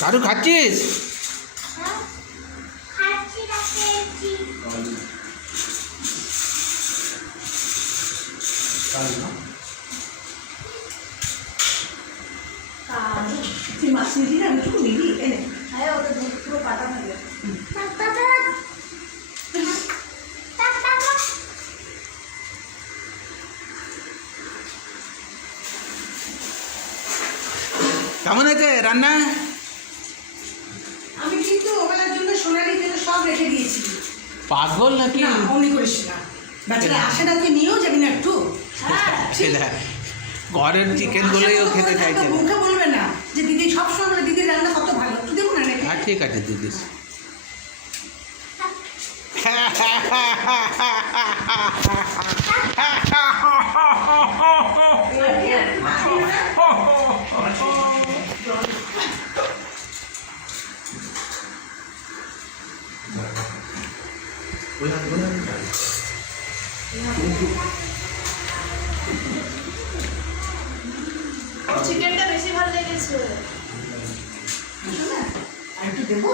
দাদু খাচ্ছিস? কেমন আছে রান্না? আমি কিন্তু ওবেলার জন্য সোনালির জন্য সব রেখে দিয়েছি। পাগল নাকি? না অমনি করিস না, বাচ্চারা আসে না, তুই নিয়েও যাবি না একটু? ঘরের চিকেন গুলোই ও খেতে চাইছে। মুখে বলবে না যে দিদি সবসময় বলে দিদির রান্না কত ভালো, তুই দেখুন না রেখে। হ্যাঁ ঠিক আছে দিদি। চিকেনটা বেশি ভালো লেগেছে। আর একটু দেবো?